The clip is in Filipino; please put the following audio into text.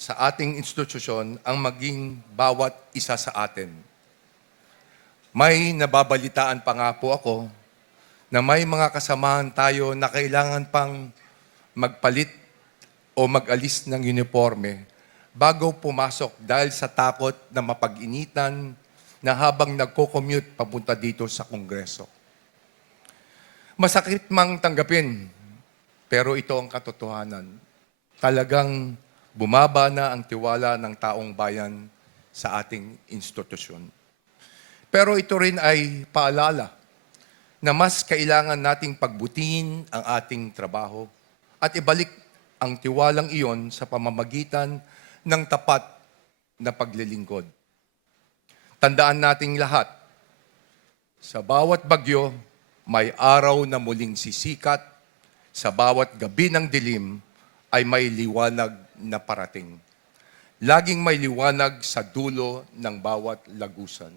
sa ating institusyon ang maging bawat isa sa atin. May nababalitaan pa nga po ako na may mga kasamahan tayo na kailangan pang magpalit o mag-alis ng uniforme bago pumasok dahil sa takot na mapag-initan na habang nagko-commute papunta dito sa Kongreso. Masakit mang tanggapin, pero ito ang katotohanan. Talagang bumaba na ang tiwala ng taong bayan sa ating institusyon. Pero ito rin ay paalala na mas kailangan nating pagbutihin ang ating trabaho at ibalik ang tiwalang iyon sa pamamagitan ng tapat na paglilingkod. Tandaan nating lahat, sa bawat bagyo, may araw na muling sisikat, sa bawat gabi ng dilim ay may liwanag na parating. Laging may liwanag sa dulo ng bawat lagusan.